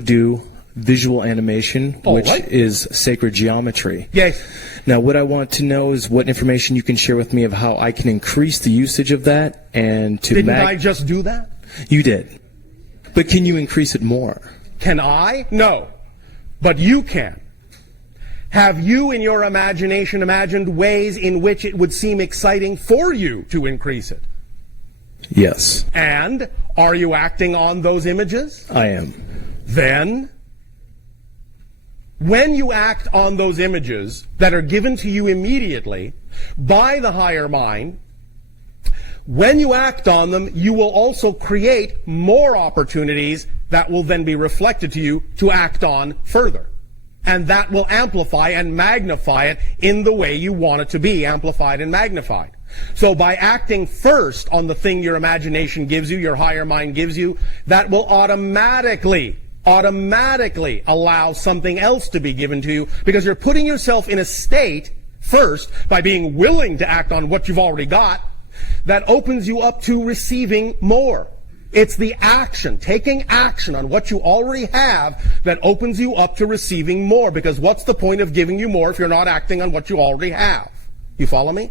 do visual animation, which right. is sacred geometry. Yes. Now, what I want to know is what information you can share with me of how I can increase the usage of that and to Didn't I just do that? You did. But can you increase it more? Can I? No. But you can. Have you in your imagination imagined ways in which it would seem exciting for you to increase it? Yes. And are you acting on those images? I am. Then, when you act on those images that are given to you immediately by the higher mind, when you act on them, you will also create more opportunities that will then be reflected to you to act on further. And that will amplify and magnify it in the way you want it to be, amplified and magnified. So by acting first on the thing your imagination gives you, your higher mind gives you, that will automatically allow something else to be given to you, because you're putting yourself in a state first by being willing to act on what you've already got that opens you up to receiving more. It's the action, taking action on what you already have, that opens you up to receiving more, because what's the point of giving you more if you're not acting on what you already have? You follow me?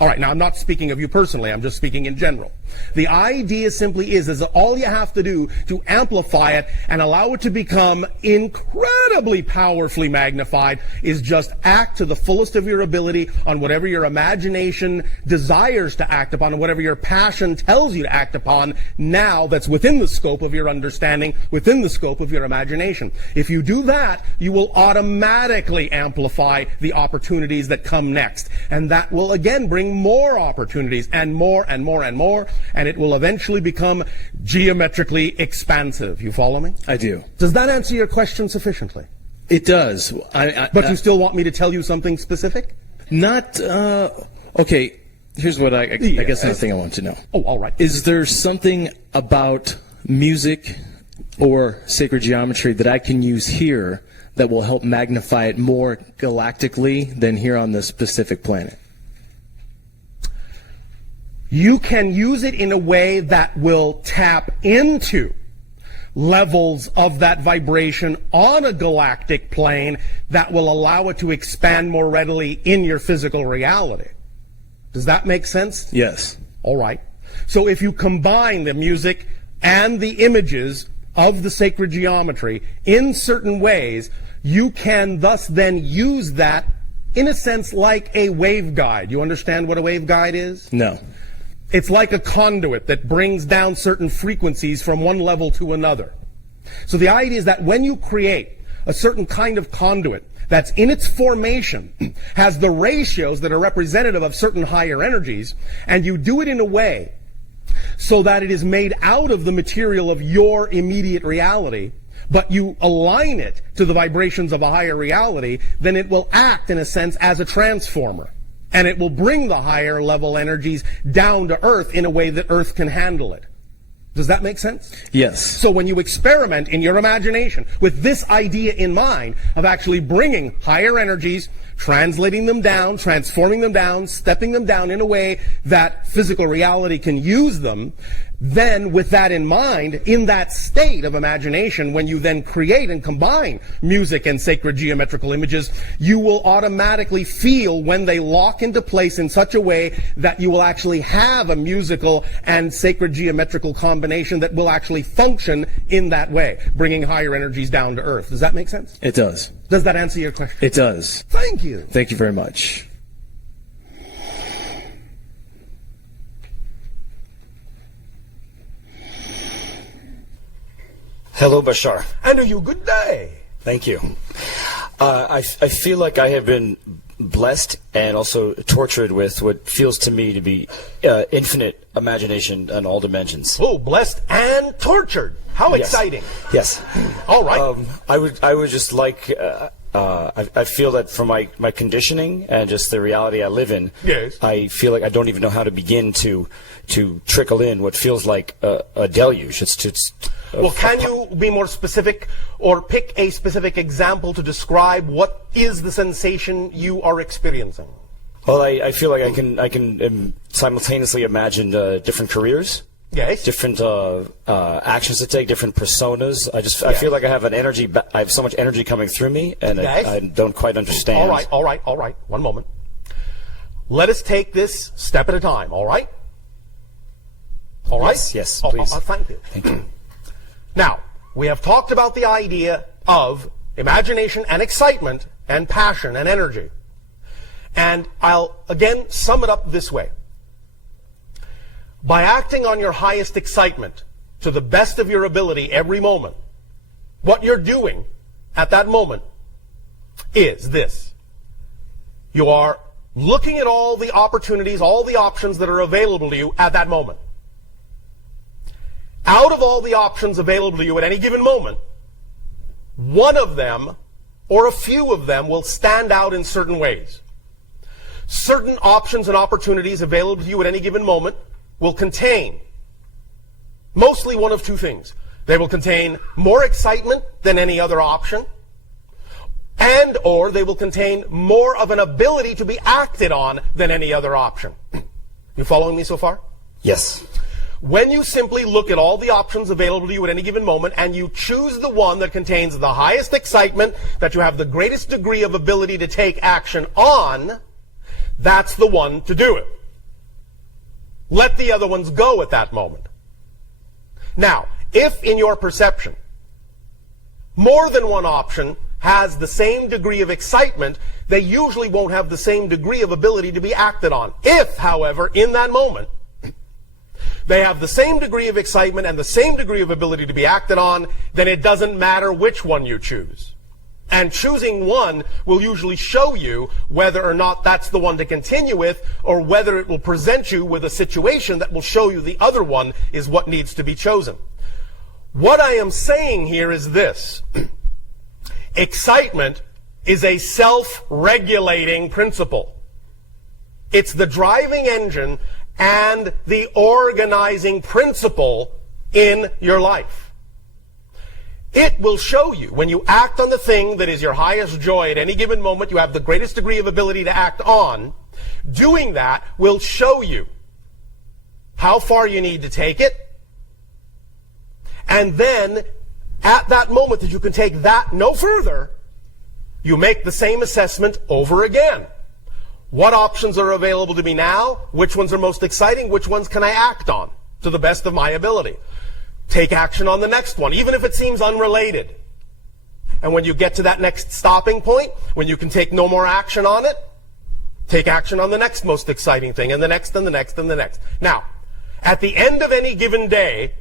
All right, now I'm not speaking of you personally, I'm just speaking in general. The idea simply is that all you have to do to amplify it and allow it to become incredibly powerfully magnified is just act to the fullest of your ability on whatever your imagination desires to act upon, and whatever your passion tells you to act upon now that's within the scope of your understanding, within the scope of your imagination. If you do that, you will automatically amplify the opportunities that come next. And that will again bring more opportunities and more and more and more, and it will eventually become geometrically expansive. You follow me? I do. Does that answer your question sufficiently? It does. But you still want me to tell you something specific? Not, okay, here's what I guess another thing I want to know. Oh, all right. Is there something about music or sacred geometry that I can use here that will help magnify it more galactically than here on this specific planet? You can use it in a way that will tap into levels of that vibration on a galactic plane that will allow it to expand more readily in your physical reality. Does that make sense? Yes. All right. So if you combine the music and the images of the sacred geometry in certain ways, you can thus then use that in a sense like a waveguide. You understand what a waveguide is? No. It's like a conduit that brings down certain frequencies from one level to another. So the idea is that when you create a certain kind of conduit that's in its formation, has the ratios that are representative of certain higher energies, and you do it in a way so that it is made out of the material of your immediate reality, but you align it to the vibrations of a higher reality, then it will act in a sense as a transformer. And it will bring the higher level energies down to Earth in a way that Earth can handle it. Does that make sense? Yes. So when you experiment in your imagination with this idea in mind of actually bringing higher energies, translating them down, transforming them down, stepping them down in a way that physical reality can use them, then with that in mind, in that state of imagination, when you then create and combine music and sacred geometrical images, you will automatically feel when they lock into place in such a way that you will actually have a musical and sacred geometrical combination that will actually function in that way, bringing higher energies down to Earth. Does that make sense? It does. Does that answer your question? It does. Thank you. Thank you very much. Hello, Bashar. And are you good day? Thank you. I feel like I have been blessed and also tortured with what feels to me to be infinite imagination in all dimensions. Oh, blessed and tortured. How Yes. exciting. Yes. All right. I would just like, I feel that from my conditioning and just the reality I live in, Yes. I feel like I don't even know how to begin to trickle in what feels like a deluge. Well, can you be more specific or pick a specific example to describe what is the sensation you are experiencing? Well, I feel like I can simultaneously imagine different careers. Yes. different actions to take, different personas. I feel like I have I have so much energy coming through me, and Yes. I don't quite understand. All right. One moment. Let us take this step at a time, all right? All right? Yes, please. Thank you. Thank you. Now, we have talked about the idea of imagination and excitement and passion and energy. And I'll again sum it up this way. By acting on your highest excitement to the best of your ability every moment, what you're doing at that moment is this. You are looking at all the opportunities, all the options that are available to you at that moment. Out of all the options available to you at any given moment, one of them or a few of them will stand out in certain ways. Certain options and opportunities available to you at any given moment will contain mostly one of two things. They will contain more excitement than any other option, and or they will contain more of an ability to be acted on than any other option. You following me so far? Yes. When you simply look at all the options available to you at any given moment and you choose the one that contains the highest excitement, that you have the greatest degree of ability to take action on, that's the one to do it. Let the other ones go at that moment. Now, if in your perception, more than one option has the same degree of excitement, they usually won't have the same degree of ability to be acted on. If, however, in that moment, they have the same degree of excitement and the same degree of ability to be acted on, then it doesn't matter which one you choose. And choosing one will usually show you whether or not that's the one to continue with, or whether it will present you with a situation that will show you the other one is what needs to be chosen. What I am saying here is this. Excitement is a self-regulating principle. It's the driving engine and the organizing principle in your life. It will show you, when you act on the thing that is your highest joy at any given moment, you have the greatest degree of ability to act on, doing that will show you how far you need to take it, and then at that moment that you can take that no further, you make the same assessment over again. What options are available to me now? Which ones are most exciting? Which ones can I act on to the best of my ability? Take action on the next one, even if it seems unrelated. And when you get to that next stopping point, when you can take no more action on it, take action on the next most exciting thing, and the next, and the next, and the next. Now, at the end of any given day,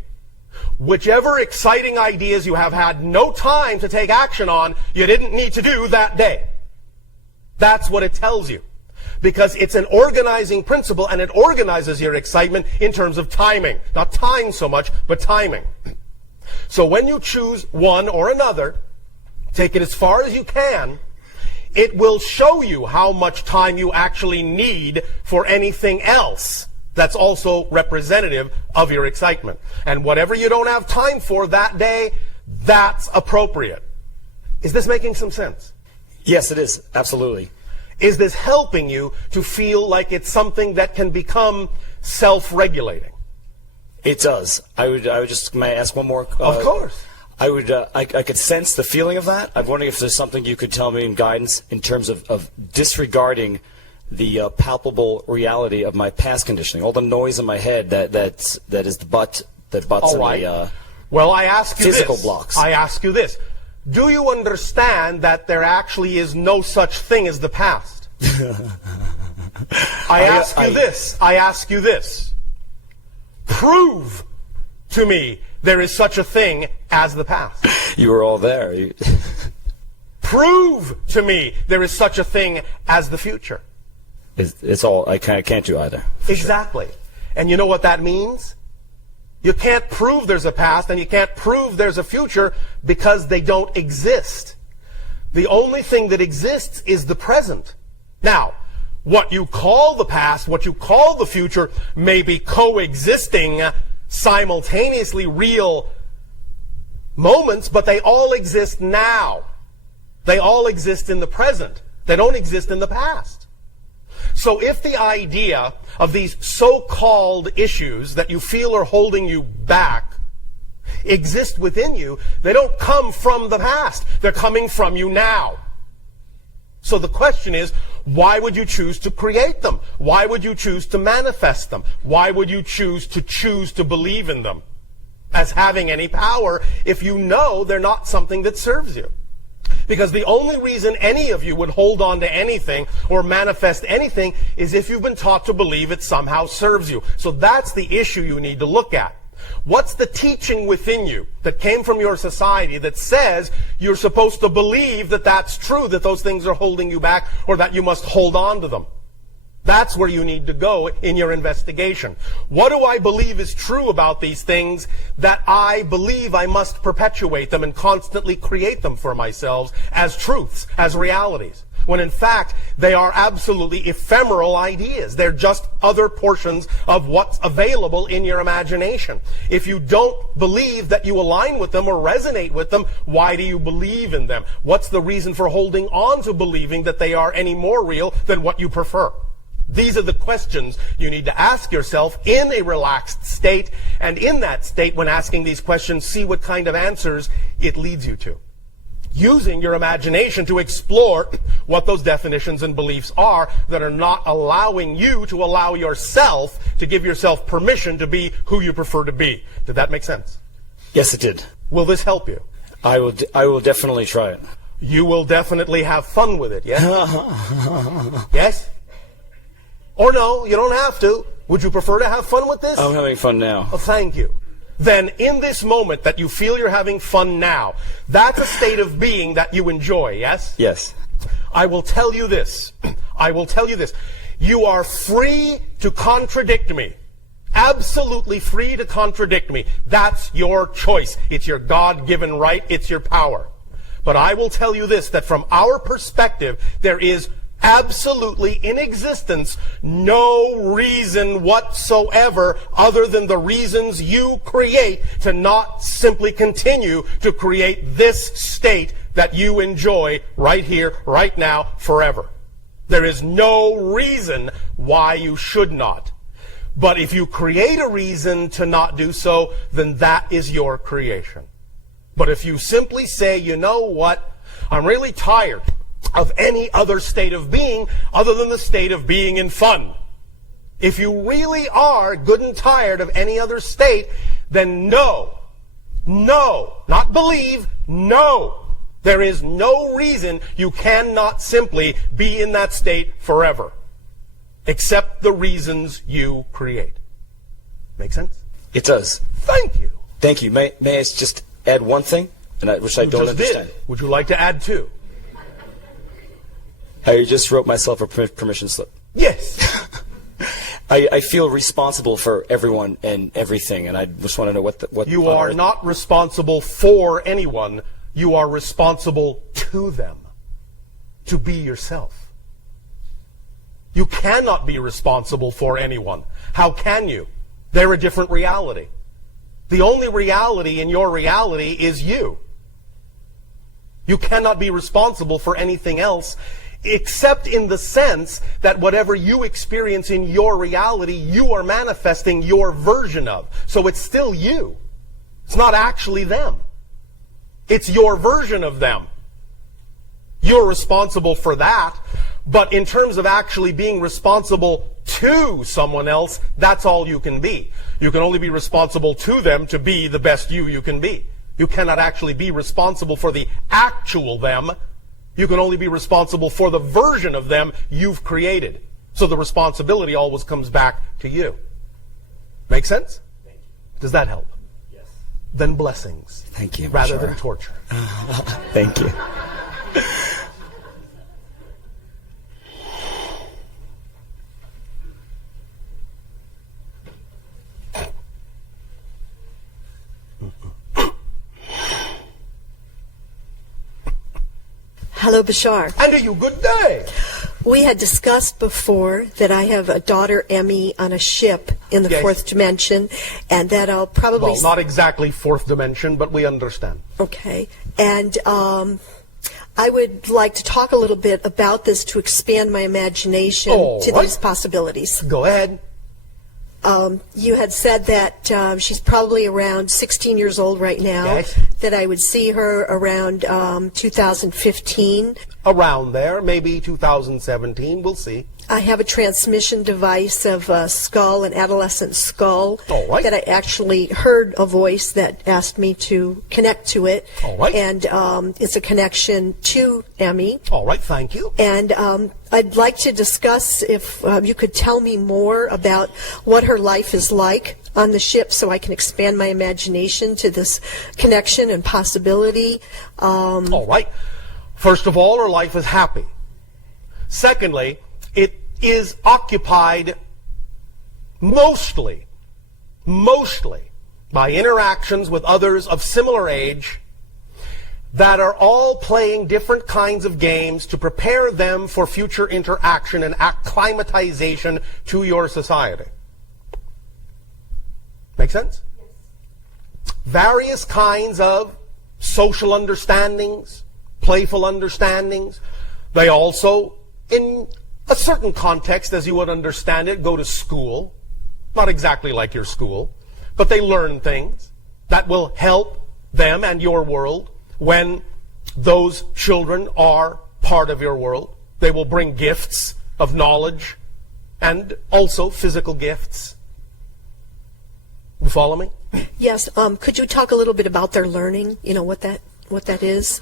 whichever exciting ideas you have had no time to take action on, you didn't need to do that day. That's what it tells you. Because it's an organizing principle, and it organizes your excitement in terms of timing. Not time so much, but timing. So when you choose one or another, take it as far as you can, it will show you how much time you actually need for anything else that's also representative of your excitement. And whatever you don't have time for that day, that's appropriate. Is this making some sense? Yes, it is. Absolutely. Is this helping you to feel like it's something that can become self-regulating? It does. I would just, may I ask one more? Of course. I could sense the feeling of that. I'm wondering if there's something you could tell me in guidance in terms of disregarding the palpable reality of my past conditioning, all the noise in my head that is the butt that butts All right. in the well, I ask you physical this. blocks. I ask you this. Do you understand that there actually is no such thing as the past? I ask you this. Prove to me there is such a thing as the past. You were all there. Prove to me there is such a thing as the future. It's all, I can't do either. Exactly. And you know what that means? You can't prove there's a past and you can't prove there's a future because they don't exist. The only thing that exists is the present. Now, what you call the past, what you call the future, may be coexisting, simultaneously real moments, but they all exist now. They all exist in the present. They don't exist in the past. So if the idea of these so-called issues that you feel are holding you back exist within you, they don't come from the past. They're coming from you now. So the question is, why would you choose to create them? Why would you choose to manifest them? Why would you choose to believe in them as having any power if you know they're not something that serves you? Because the only reason any of you would hold on to anything or manifest anything is if you've been taught to believe it somehow serves you. So that's the issue you need to look at. What's the teaching within you that came from your society that says you're supposed to believe that that's true, that those things are holding you back, or that you must hold on to them? That's where you need to go in your investigation. What do I believe is true about these things that I believe I must perpetuate them and constantly create them for myself as truths, as realities? When in fact, they are absolutely ephemeral ideas. They're just other portions of what's available in your imagination. If you don't believe that you align with them or resonate with them, why do you believe in them? What's the reason for holding on to believing that they are any more real than what you prefer? These are the questions you need to ask yourself in a relaxed state, and in that state, when asking these questions, see what kind of answers it leads you to. Using your imagination to explore what those definitions and beliefs are that are not allowing you to allow yourself to give yourself permission to be who you prefer to be. Did that make sense? Yes, it did. Will this help you? I will definitely try it. You will definitely have fun with it, yes? Yes? Or no, you don't have to. Would you prefer to have fun with this? I'm having fun now. Oh, thank you. Then in this moment that you feel you're having fun now, that's a state of being that you enjoy, yes? Yes. I will tell you this. I will tell you this. You are free to contradict me. Absolutely free to contradict me. That's your choice. It's your God-given right. It's your power. But I will tell you this, that from our perspective, there is absolutely in existence no reason whatsoever other than the reasons you create to not simply continue to create this state that you enjoy right here, right now, forever. There is no reason why you should not. But if you create a reason to not do so, then that is your creation. But if you simply say, you know what, I'm really tired of any other state of being other than the state of being in fun. If you really are good and tired of any other state, then no, not believe, no. There is no reason you cannot simply be in that state forever, except the reasons you create. Make sense? It does. Thank you. Thank you. May I just add one thing, which I don't understand? Would you like to add two? I just wrote myself a permission slip. Yes. I feel responsible for everyone and everything, and I just want to know what you are not responsible for anyone. You are responsible to them. To be yourself. You cannot be responsible for anyone. How can you? They're a different reality. The only reality in your reality is you. You cannot be responsible for anything else, except in the sense that whatever you experience in your reality, you are manifesting your version of. So it's still you. It's not actually them. It's your version of them. You're responsible for that, but in terms of actually being responsible to someone else, that's all you can be. You can only be responsible to them to be the best you can be. You cannot actually be responsible for the actual them. You can only be responsible for the version of them you've created. So the responsibility always comes back to you. Make sense? Does that help? Yes. Then blessings. Thank you, rather Bashar. than torture. Thank you. Hello, Bashar. And to you, good day. We had discussed before that I have a daughter, Emmy, on a ship in the Yes. fourth dimension, and that I'll probably... Well, not exactly fourth dimension, but we understand. Okay. And I would like to talk a little bit about this to expand my imagination to these possibilities. Go ahead. You had said that she's probably around 16 years old right now, Yes. that I would see her around 2015. Around there, maybe 2017, we'll see. I have a transmission device of a skull, an adolescent skull, All right. that I actually heard a voice that asked me to connect to it. All right. And it's a connection to Emmy. All right, thank you. And I'd like to discuss if you could tell me more about what her life is like on the ship so I can expand my imagination to this connection and possibility. All right. First of all, her life is happy. Secondly, it is occupied mostly by interactions with others of similar age that are all playing different kinds of games to prepare them for future interaction and acclimatization to your society. Make sense? Various kinds of social understandings, playful understandings. They also, in a certain context, as you would understand it, go to school. Not exactly like your school, but they learn things that will help them and your world when those children are part of your world. They will bring gifts of knowledge and also physical gifts. You follow me? Yes. Could you talk a little bit about their learning? You know, what that is?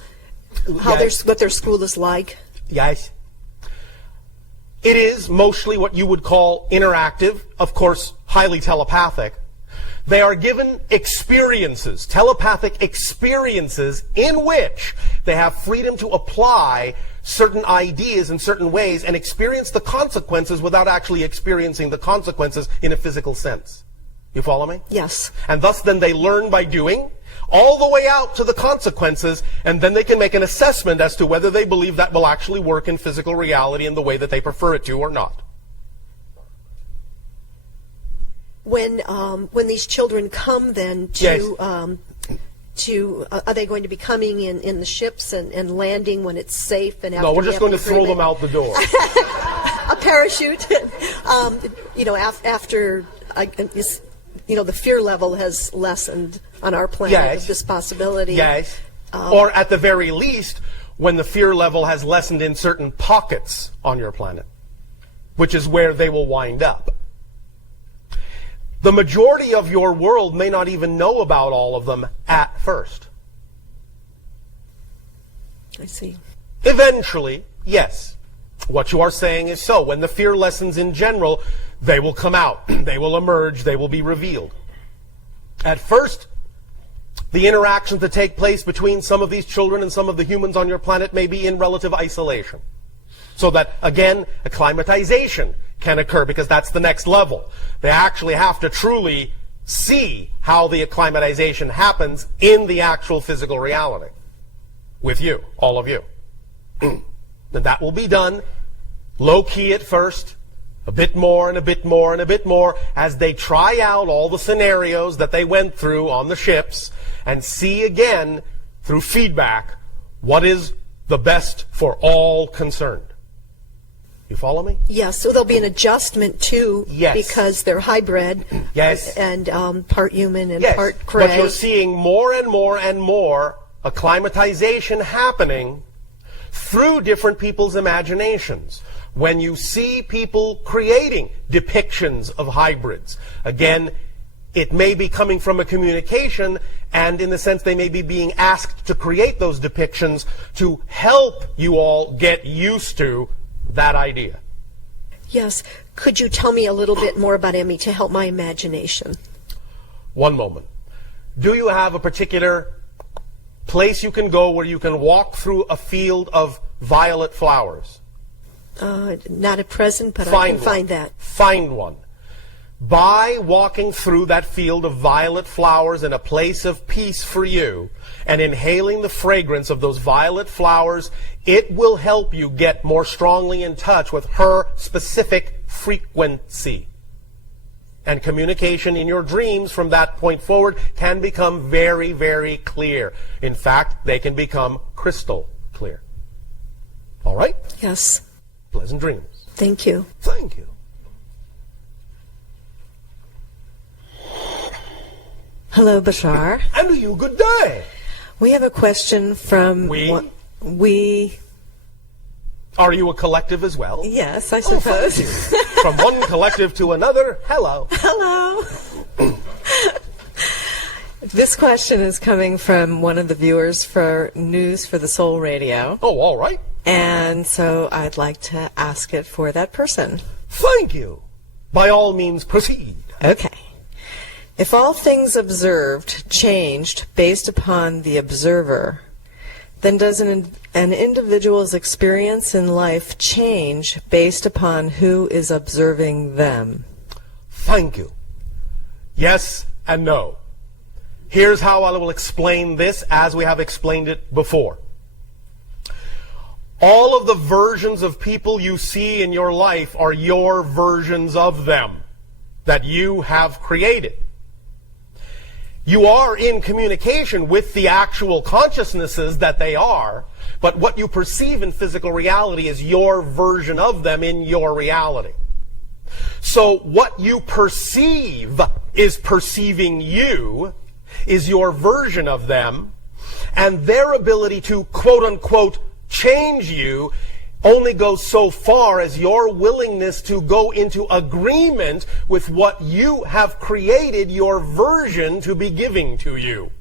What their school is like? Yes. It is mostly what you would call interactive, of course, highly telepathic. They are given experiences, telepathic experiences, in which they have freedom to apply certain ideas in certain ways and experience the consequences without actually experiencing the consequences in a physical sense. You follow me? Yes. And thus then they learn by doing, all the way out to the consequences, and then they can make an assessment as to whether they believe that will actually work in physical reality in the way that they prefer it to or not. When these children come then to are they going to be coming in the ships and landing when it's safe? And No, we're just going to throw them out the door. A parachute. After the fear level has lessened on our planet Yes. of this possibility. Yes. Or at the very least, when the fear level has lessened in certain pockets on your planet, which is where they will wind up. The majority of your world may not even know about all of them at first. I see. Eventually, yes. What you are saying is so. When the fear lessens in general, they will come out. They will emerge. They will be revealed. At first, the interactions that take place between some of these children and some of the humans on your planet may be in relative isolation. So that, again, acclimatization can occur, because that's the next level. They actually have to truly see how the acclimatization happens in the actual physical reality. With you, all of you. And that will be done low-key at first, a bit more and a bit more and a bit more, as they try out all the scenarios that they went through on the ships and see again, through feedback, what is the best for all concerned. You follow me? Yes, so there'll be an adjustment too, Yes. because they're hybrid. Yes. And part human and Yes, part but Cray. you're seeing more and more and more acclimatization happening through different people's imaginations. When you see people creating depictions of hybrids, again, it may be coming from a communication, and in the sense they may be being asked to create those depictions to help you all get used to that idea. Yes. Could you tell me a little bit more about Emmy to help my imagination? One moment. Do you have a particular place you can go where you can walk through a field of violet flowers? Not at present, but I Find can find one. that. Find one. By walking through that field of violet flowers in a place of peace for you and inhaling the fragrance of those violet flowers, it will help you get more strongly in touch with her specific frequency. And communication in your dreams from that point forward can become very, very clear. In fact, they can become crystal clear. All right? Yes. Pleasant dreams. Thank you. Thank you. Hello, Bashar. And to you, good day. We have a question from... We? We... Are you a collective as well? Yes, I Oh, suppose. thank you. From one collective to another, hello. Hello. This question is coming from one of the viewers for News for the Soul Radio. Oh, all right. And so I'd like to ask it for that person. Thank you. By all means, proceed. Okay. If all things observed changed based upon the observer, then does an individual's experience in life change based upon who is observing them? Thank you. Yes and no. Here's how I will explain this as we have explained it before. All of the versions of people you see in your life are your versions of them that you have created. You are in communication with the actual consciousnesses that they are, but what you perceive in physical reality is your version of them in your reality. So what you perceive is perceiving you, is your version of them, and their ability to quote-unquote change you only goes so far as your willingness to go into agreement with what you have created your version to be giving to you.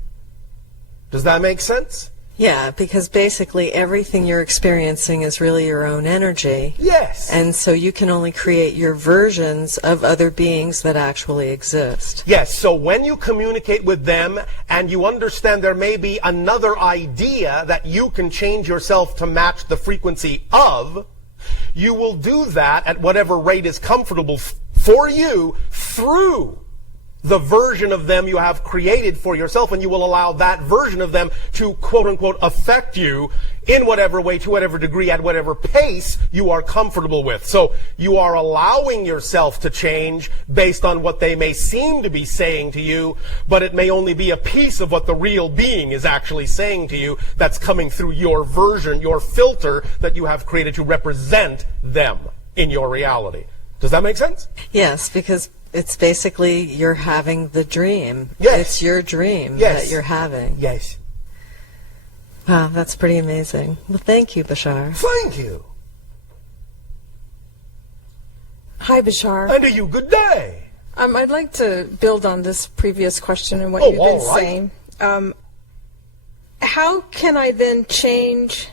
Does that make sense? Yeah, because basically everything you're experiencing is really your own energy. Yes. And so you can only create your versions of other beings that actually exist. Yes, so when you communicate with them and you understand there may be another idea that you can change yourself to match the frequency of, you will do that at whatever rate is comfortable for you through the version of them you have created for yourself, and you will allow that version of them to quote-unquote affect you in whatever way, to whatever degree, at whatever pace you are comfortable with. So you are allowing yourself to change based on what they may seem to be saying to you, but it may only be a piece of what the real being is actually saying to you that's coming through your version, your filter that you have created to represent them in your reality. Does that make sense? Yes, because it's basically you're having the dream. Yes. It's your dream Yes. that you're having. Yes. Wow, that's pretty amazing. Well, thank you, Bashar. Thank you. Hi, Bashar. And to you, good day. I'd like to build on this previous question and what Oh, you've been all right. saying. How can I then change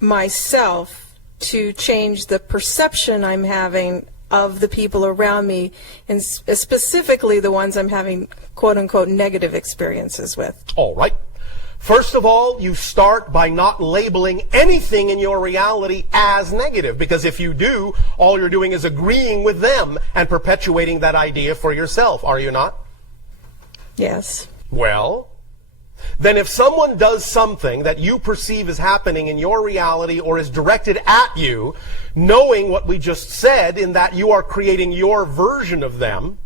myself to change the perception I'm having of the people around me, and specifically the ones I'm having quote-unquote negative experiences with? All right. First of all, you start by not labeling anything in your reality as negative, because if you do, all you're doing is agreeing with them and perpetuating that idea for yourself, are you not? Yes. Well, then if someone does something that you perceive as happening in your reality or is directed at you, knowing what we just said in that you are creating your version of them,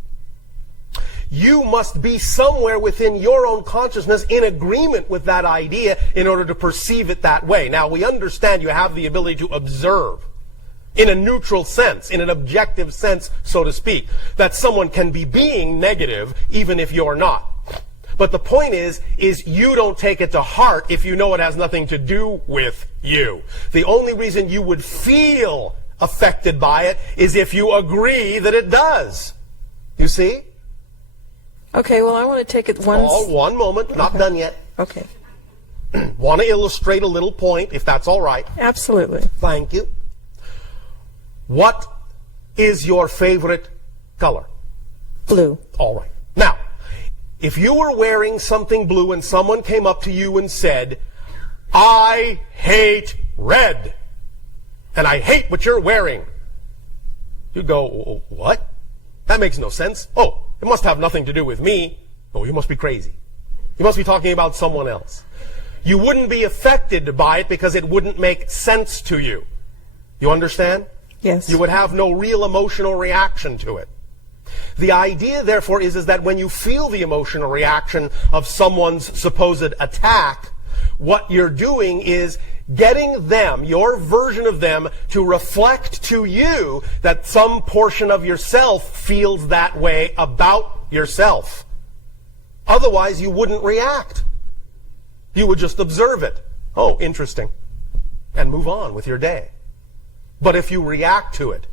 you must be somewhere within your own consciousness in agreement with that idea in order to perceive it that way. Now, we understand you have the ability to observe in a neutral sense, in an objective sense, so to speak, that someone can be being negative even if you're not. But the point is you don't take it to heart if you know it has nothing to do with you. The only reason you would feel affected by it is if you agree that it does. You see? Okay, well, I want to take it one... Oh, one moment, not done yet. Okay. Want to illustrate a little point, if that's all right. Absolutely. Thank you. What is your favorite color? Blue. All right. Now, if you were wearing something blue and someone came up to you and said, "I hate red, and I hate what you're wearing," you'd go, "What? That makes no sense. Oh, it must have nothing to do with me. Oh, you must be crazy. You must be talking about someone else." You wouldn't be affected by it because it wouldn't make sense to you. You understand? Yes. You would have no real emotional reaction to it. The idea, therefore, is that when you feel the emotional reaction of someone's supposed attack, What you're doing is getting them, your version of them, to reflect to you that some portion of yourself feels that way about yourself. Otherwise, you wouldn't react. You would just observe it. Oh, interesting. And move on with your day. But if you react to it,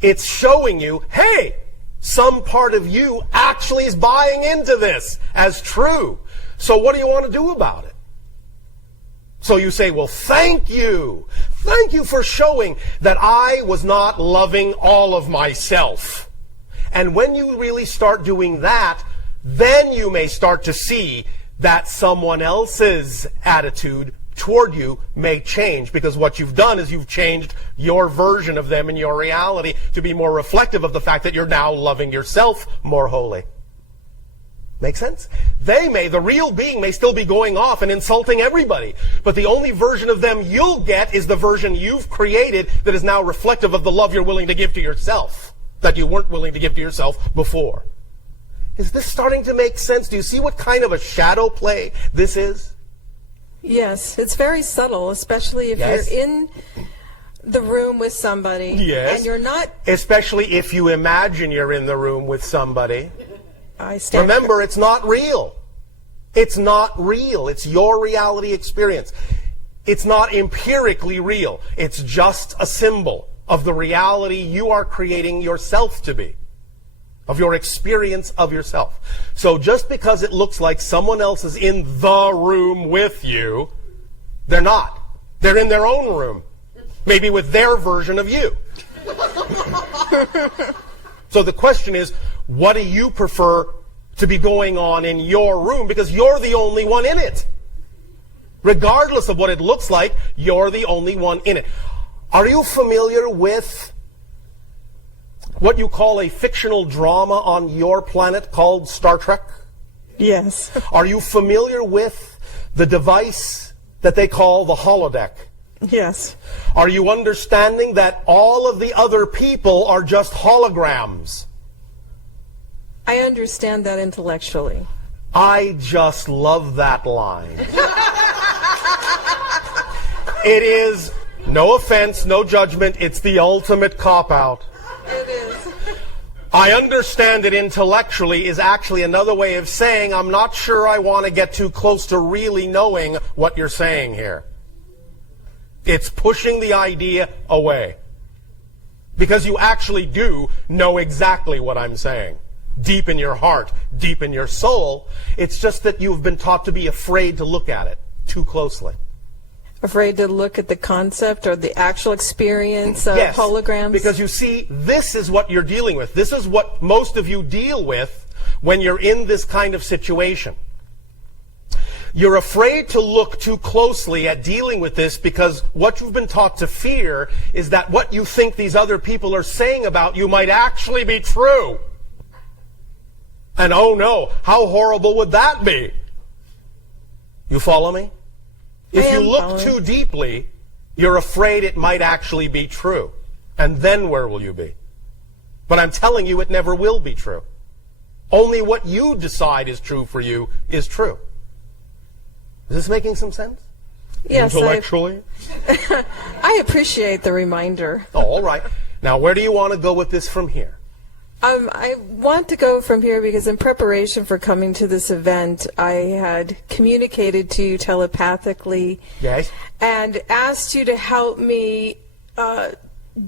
it's showing you, hey, some part of you actually is buying into this as true. So what do you want to do about it? So you say, well, thank you. Thank you for showing that I was not loving all of myself. And when you really start doing that, then you may start to see that someone else's attitude toward you may change, because what you've done is you've changed your version of them in your reality to be more reflective of the fact that you're now loving yourself more wholly. Make sense? The real being may still be going off and insulting everybody, but the only version of them you'll get is the version you've created that is now reflective of the love you're willing to give to yourself, that you weren't willing to give to yourself before. Is this starting to make sense? Do you see what kind of a shadow play this is? Yes, it's very subtle, especially if Yes. you're in the room with somebody Yes. and you're not. Especially if you imagine you're in the room with somebody. I stand Remember, it's not real. It's not real. It's your reality experience. It's not empirically real. It's just a symbol of the reality you are creating yourself to be, of your experience of yourself. So just because it looks like someone else is in the room with you, they're not. They're in their own room, maybe with their version of you. So the question is, what do you prefer to be going on in your room? Because you're the only one in it. Regardless of what it looks like, you're the only one in it. Are you familiar with what you call a fictional drama on your planet called Star Trek? Yes. Are you familiar with the device that they call the holodeck? Yes. Are you understanding that all of the other people are just holograms? I understand that intellectually. I just love that line. It is, no offense, no judgment, it's the ultimate cop-out. It is. I understand it intellectually is actually another way of saying I'm not sure I want to get too close to really knowing what you're saying here. It's pushing the idea away. Because you actually do know exactly what I'm saying. Deep in your heart, deep in your soul. It's just that you've been taught to be afraid to look at it too closely. Afraid to look at the concept or the actual experience of Yes, holograms? because you see, this is what you're dealing with. This is what most of you deal with when you're in this kind of situation. You're afraid to look too closely at dealing with this because what you've been taught to fear is that what you think these other people are saying about you might actually be true. And oh no, how horrible would that be? You follow me? If you look too deeply, you're afraid it might actually be true. And then where will you be? But I'm telling you, it never will be true. Only what you decide is true for you is true. Is this making some sense? Yes, intellectually? I appreciate the reminder. Oh, all right. Now, where do you want to go with this from here? I want to go from here because in preparation for coming to this event, I had communicated to you telepathically Yes. and asked you to help me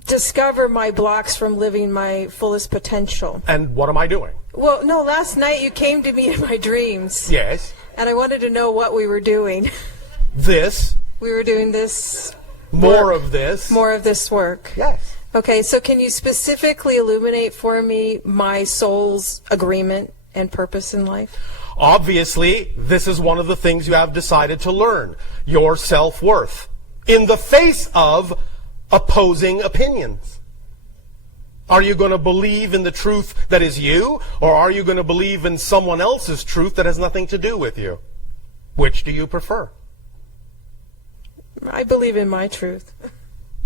discover my blocks from living my fullest potential. And what am I doing? Well, no, last night you came to me in my dreams. Yes. And I wanted to know what we were doing. This. We were doing this. More of this. More of this work. Yes. Okay, so can you specifically illuminate for me my soul's agreement and purpose in life? Obviously, this is one of the things you have decided to learn. Your self-worth. In the face of opposing opinions. Are you going to believe in the truth that is you, or are you going to believe in someone else's truth that has nothing to do with you? Which do you prefer? I believe in my truth.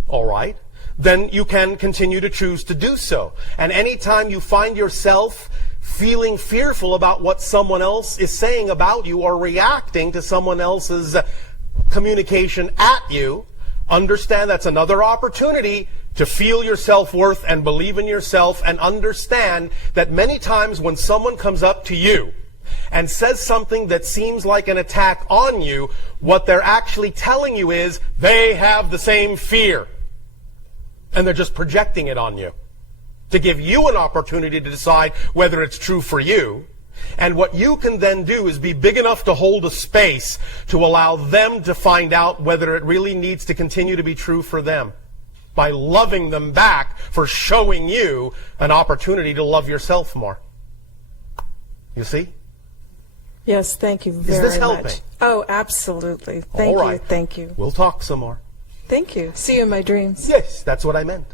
All right. Then you can continue to choose to do so. And anytime you find yourself feeling fearful about what someone else is saying about you or reacting to someone else's communication at you, understand that's another opportunity to feel your self-worth and believe in yourself, and understand that many times when someone comes up to you and says something that seems like an attack on you, what they're actually telling you is they have the same fear. And they're just projecting it on you to give you an opportunity to decide whether it's true for you. And what you can then do is be big enough to hold a space to allow them to find out whether it really needs to continue to be true for them, by loving them back for showing you an opportunity to love yourself more. You see? Yes, thank you very much. Is this helping? Oh, absolutely. Thank All right. you. Thank you. We'll talk some more. Thank you. See you in my dreams. Yes, that's what I meant.